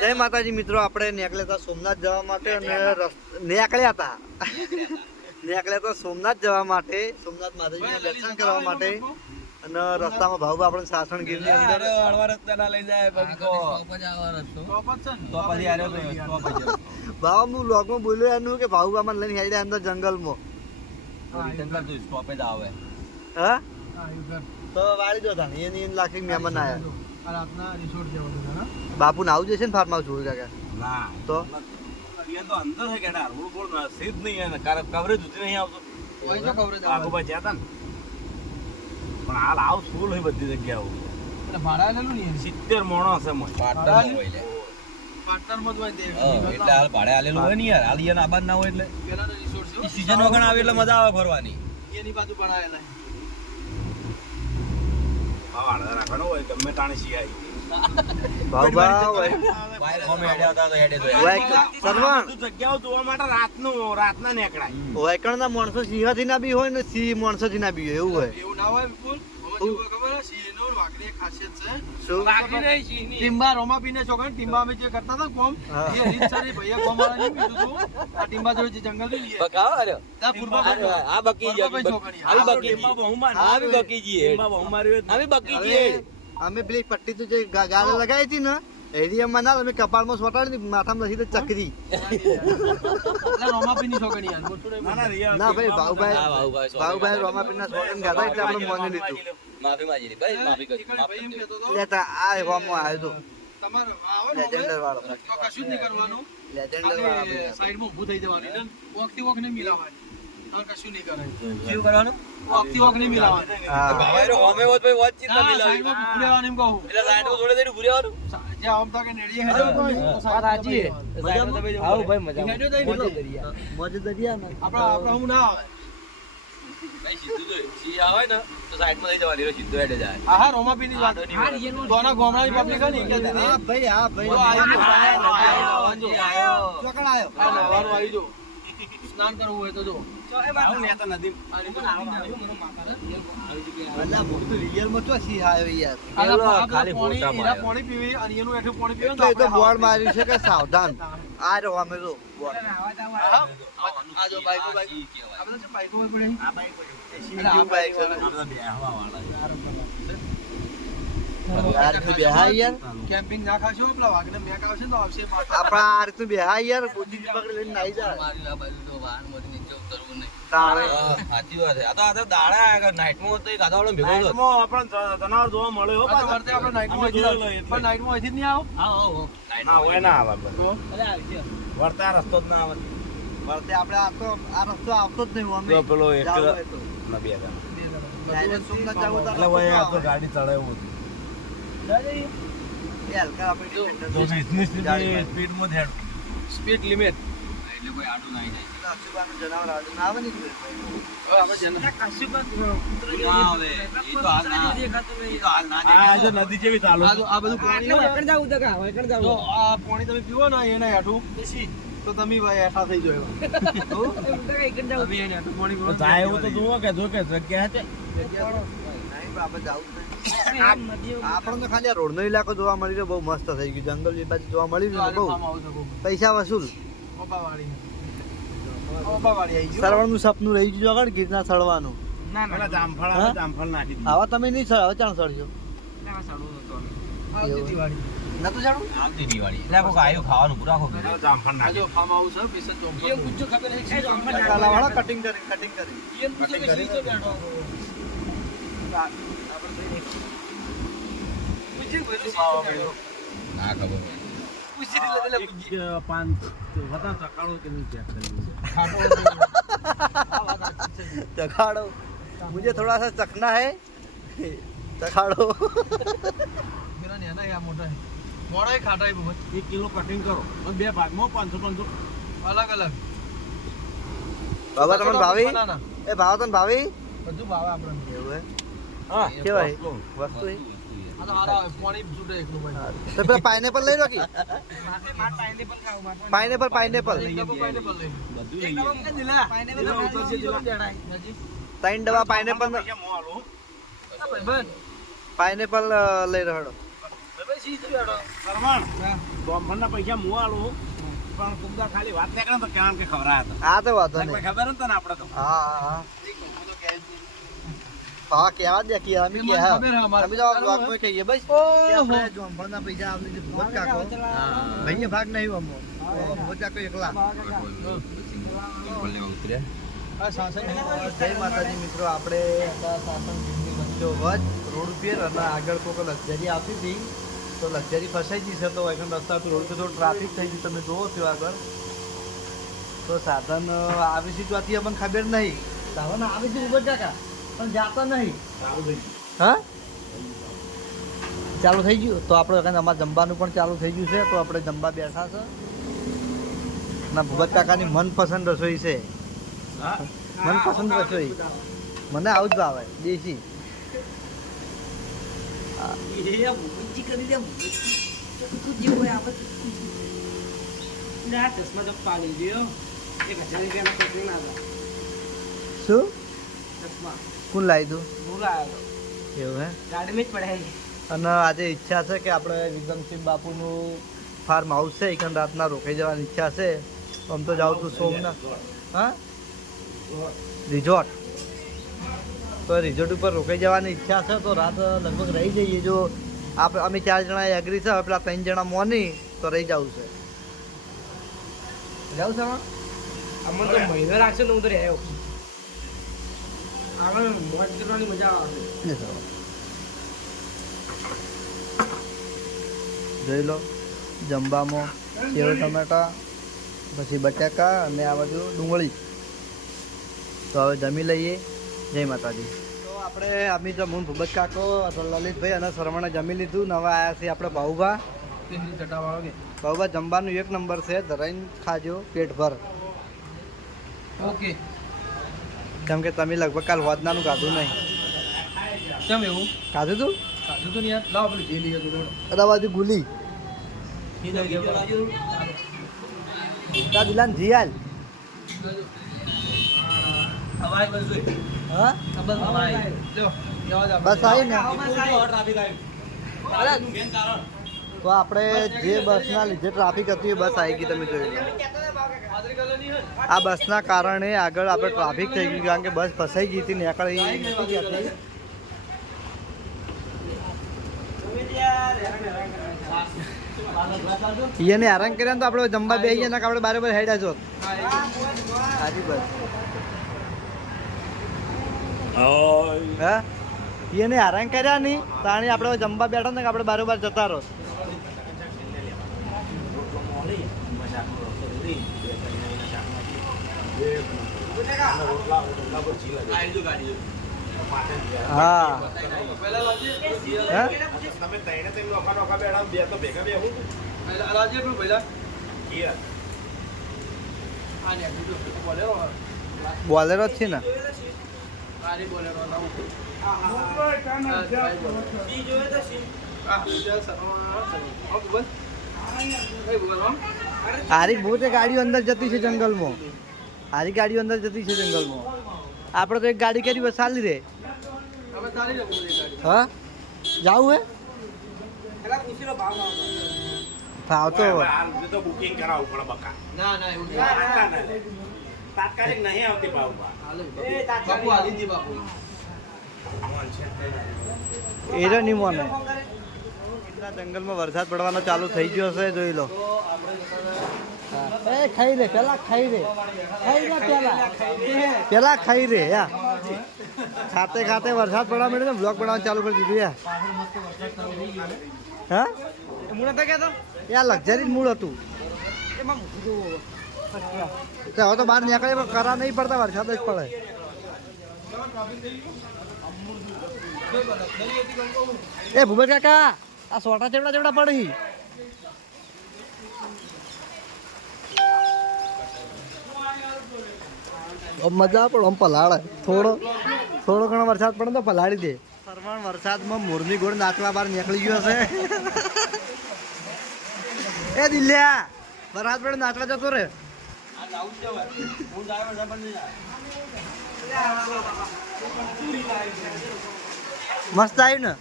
જય માતાજી મિત્રો આપણે નીકળ્યા હતા સોમનાથ જવા માટે અને નીકળ્યા હતા. નીકળ્યા હતા. સોમનાથ જવા માટે સોમનાથ માતાજીના દર્શન કરવા માટે અને રસ્તામાં ભાવ આપણે અંદર હળવા લઈ જાય તો તો સ્ટોપ જ જતો. ભાવ હું લોગમાં બોલ્યો એનું કે ભાવ બામાં લઈને હેડ્યા અંદર જંગલમાં કરતું સ્ટોપ જ આવે. હા? તો વાળી દો એની લાખી મહેમાન આયા. બાપુ ને આવું જશે ને ફાર્મ હાઉસ જોયું કાકા? ના. તો? અહીંયા તો અંદર છે કેડા રોડ બોલ સીધ નહીં એને કવરેજ ઉતરી નહીં આવતું. આગોબા જ્યાં તા ને. પણ હાલ આવ ફૂલ હોય બધી જગ્યાઓ. છે એટલે હાલ ભાડે આલેલું હોય ને યાર. હાલ યાર આબાદ ના હોય એટલે. વગર આવે એટલે મજા આવે ફરવાની. એની બાજુ હોય ગમે તાણે શિયાળી ભાવ ભાવ અમે હેડ્યા હતા તો હેડે તો સરવણ જગ્યાઓ જોવા માટે રાતનું રાતના નીકળાય વાયકણ ના માણસો સિંહાથી ના બી હોય ને સિંહ માણસો થી ના બી હોય એવું હોય એવું ના હોય ખબર હે? સિંહનો વાઘની એક ખાસિયત છે. શું? ટીમ્બા રોમાપીને છોકરા ટીમ્બા અમે જે કરતા હતા કોમ એ રીતસર એ ભૈયા કોમ વાળા નહીં કીધું તું. આ ટીમ્બા જોડે જે જંગલ જો. આ બકી. આ બકી અમે પેલી પટ્ટી તો જે ગાળે લગાવી હતી ને એરિયામાં ના અમે કપાળમાં સોટાડી ને માથામાં નથી તો ચકરી. રોમાપીની. ના ના ના ભાઈ ભાઉભાઈ ભાઉભાઈ. ભાઉભાઈ રોમાપીરના સોટન ગાધા એટલે આપણે મોને લીધું. માફી માંગી ભાઈ માફી કરી માફી હતો, લેતા આ હોમમાં આવ્યો તમારો આવો ને લેજેન્ડર વાળો. તો કશું જ નહીં કરવાનું. લેજેન્ડર વાળો સાઈડમાં ઊભું થઈ જવાનું ને વોકથી વોક નહીં મિલાવવાની કશું નહીં શું કરવાનું? નહીં મિલાવવાની ભાઈ હોમે હોત ભાઈ વાતચીત ના, મિલાવી. સાઈડમાં ઊભું રહેવાનું એમ કહું. એટલે સાઈડમાં થોડે દેર ઊભી રહેવાનું? જે આમ તો કે નેડીએ. આવું ભાઈ મોજે દરિયા ને આપણા આપણા હું ના આવે ભાઈ સીધું જોઈ સી આવે ને તો સાઈડમાં લઈ જવાની સીધો હેડે જાય આ હા રોમાપીની વાત દોના ગોમડાની પબ્લિક કે હા ભાઈ હા ભાઈ આયો, આયો, આયો. ચોકડ આવી જો સ્નાન કરવું હોય તો જો. આવું ને તો નદી તો ખાલી પાણી પીવી અને એનું એઠું પાણી પીવે તો બોર્ડ માર્યું છે કે સાવધાન. આ રહ્યો અમે તો બોર્ડ. આ જો બાઈકો બાઈકો. પડે? આ છે. યાર કેમ્પિંગ તો રીતનું યાર છે. આ વર્તે રસ્તો જ ના આવે. વળતે આપણે આ રસ્તો આવતો જ નહીં પેલો એક. ગાડી ચડાવ્યું સ્પીડ- ગાડીમાં. સ્પીડમાં જ હેડ. સ્પીડ લિમિટ એટલે કોઈ આડું ના આવી જાય. આડું ના આવે ને. આ બધું પાણી પાણી તમે પીવો ને એને હેઠું તો તમે ભાઈ હેઠા થઈ પાણી જાય એવું તો જુઓ કે જો કે જગ્યા છે. આપણને ખાલી આ રોડનો ઇલાકો જોવા મળી રહ્યો બહુ મસ્ત થઈ ગયું. જંગલ એ બાજુ જોવા મળી રહ્યું બહુ. પૈસા વસૂલ. સરવણનું સપનું રહી ગયું આગળ ગીરના સળવાનું. આવા તમે નહીં સળ હવે ચાણ સળજો. કટિંગ કરી કટિંગ કરી. चखाड़ो मुझे थोड़ा सा चखना है चखाड़ो પેલા નેના યા મોટા છે. મોડા એ ખાટા એ બહુ. એક કિલો કટિંગ કરો અને બે ભાગમાં પાંચસો પાંચસો અલગ અલગ બાબા તમને ભાવી બનાના. એ ભાવ તને ભાવી બધું ભાવે આપણને એવું હે હા કેવાય વસ્તુ. હે? તો પેલા પાઇનેપલ લઈ લો પાઇનેપલ પાઇનેપલ. ત્રણ ડબ્બા પાઇનેપલ પૈસા મોં આલો. આ ભાઈબંધ. પાઇનેપલ લઈ રહ્યો ગોમફળના પૈસા મુ આલું. પણ તું ખાલી વાત નીકળે તો કહેવાનું કે ખવડાયા હતા આ તો વાંધો નહીં. ખબર આપણે તો. હા હા. આગળ કોઈક લક્ઝરી આપી હતી. તો લક્ઝરી ફસાઈ ગઈ છે તો રસ્તા રોડ પર થોડું ટ્રાફિક થઈ ગયું. તમે જોવો છો આગળ. તો સાધન આવી છે આથી અમને ખબર નહીં. સાધન આવી છે કાકા. પણ જાતો નહીં. હા? ચાલુ થઈ ગયું? તો આપણે અમારે જમવાનું પણ ચાલુ થઈ ગયું છે તો આપણે જમવા બેઠા છે. ના ભૂપત કાકાની મનપસંદ રસોઈ છે. મનપસંદ રસોઈ. મને આવું જ ભાવે દેશી. શું? કોણ લાવી દઉં. એવું હે? અને આજે ઈચ્છા છે કે આપણે વિક્રમસિંહ બાપુનું ફાર્મ હાઉસ છે એકન રાતના રોકાઈ જવાની ઈચ્છા છે. આમ તો જાઉં છું સોમનાથ. હા? રિઝોર્ટ તો રિઝોર્ટ ઉપર રોકાઈ જવાની ઈચ્છા છે તો રાત લગભગ રહી જઈએ. જો આપણે અમે ચાર જણા એગ્રી છે પેલા ત્રણ જણા મોની તો રહી જવું છે. જવું છે? અમને તો મહિનો રાખશે ને હું તો રહ્યો આગળ મોજ કરવાની મજા આવે જોઈ લો જમવામાં સેવ ટમેટા પછી બટાકા અને આ બાજુ ડુંગળી. તો હવે જમી લઈએ. જય માતાજી. તો આપણે અમિત મૂન ભૂબત કાકો લલિતભાઈ અને શરમણે જમી લીધું ને હવે આવ્યા છીએ આપણે બાહુભા. ભાઉભા જમવાનું એક નંબર છે ધરાઈને ખાજો પેટ ભર ઓકે. કેમ કે તમે લગભગ કાલ હોદનાનું ખાધું નહીં. કેમ એવું? ખાધું તું? કાધું તું નહીં યાર. લાવ આપણે જે લઈએ તો અરે બાજુ ગુલી. તા દિલાન જીયાલ. બસ હા? બસ લો જવા દે બસ આવી ને. ટ્રાફિક આવ્યું. તો આપણે જે બસના લીધે ટ્રાફિક હતી એ બસ આવી ગઈ તમે જોઈ લો. આ બસના કારણે આગળ આપણે ટ્રાફિક થઈ ગયું કારણ કે બસ ફસાઈ ગઈ હતી નીકળી એને હેરાન કર્યા ને તો આપણે જમવા બે ગયા આપણે બરાબર હેડા છો. સારી બસ. હા? એને હેરાન કર્યા નહીં તાણી આપણે જમવા બેઠા ને આપણે બારોબાર જતા રહો હા હા તમે ત્રણે ત્રણ નોખા નોખા બેઠા બે તો ભેગા બેહું રાજે પણ પહેલા Kia. આ ને બીજો બોલેરો છે ને? આરી ભૂતે ગાડીઓ અંદર જતી છે જંગલમાં. હારી ગાડીઓ અંદર જતી છે જંગલમાં. આપણે તો એક ગાડી કરી બસ ચાલી રે હા? જાવું હે? ભાવ તો બુકિંગ કરાવવું બકા. ના ના એવું ના, ના, ના. તાત્કાલિક નહીં આવતી ભાવમાં બાપુ. આલી બાપુ. એ તો નહીં મને. જંગલમાં વરસાદ પડવાનો ચાલુ થઈ ગયો છે જોઈ લો. એ ખાઈ રે પેલા ખાઈ રે ખાઈ પેલા. પેલા ખાઈ રે યા. ખાતે ખાતે વરસાદ પડવા મળ્યો ને બ્લોગ બનાવવાનું ચાલુ કરી દીધું યા. હા? મુના તો? કહેતો યા લક્ઝરી મૂળ હતું. હવે તો બહાર નીકળે પણ કરા નહીં પડતા વરસાદ જ પડે. એ ભૂપત કાકા આ સોટા ચેવડા ચેવડા પડી મજા પણ આમ પલાળે. થોડો થોડો ઘણો વરસાદ પડે તો પલાળી દે. સરવણ વરસાદમાં મોરની ગોળ નાચવા બહાર નીકળી ગયો છે. એ દિલ્યા વરસાદ પડે નાચવા જતો રે. મસ્ત આવ્યું ને?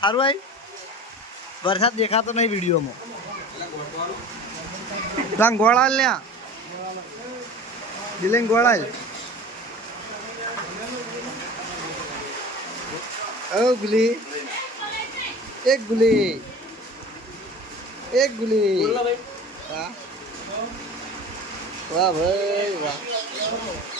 સારું આવ્યું વરસાદ દેખાતો નહીં વિડીયોમાં. ગોળાલ લ્યા. દિલેન ગોળાલ. ઓ ગુલી. એક ગુલી. એક ગુલી. હા વાહ ભાઈ વાહ.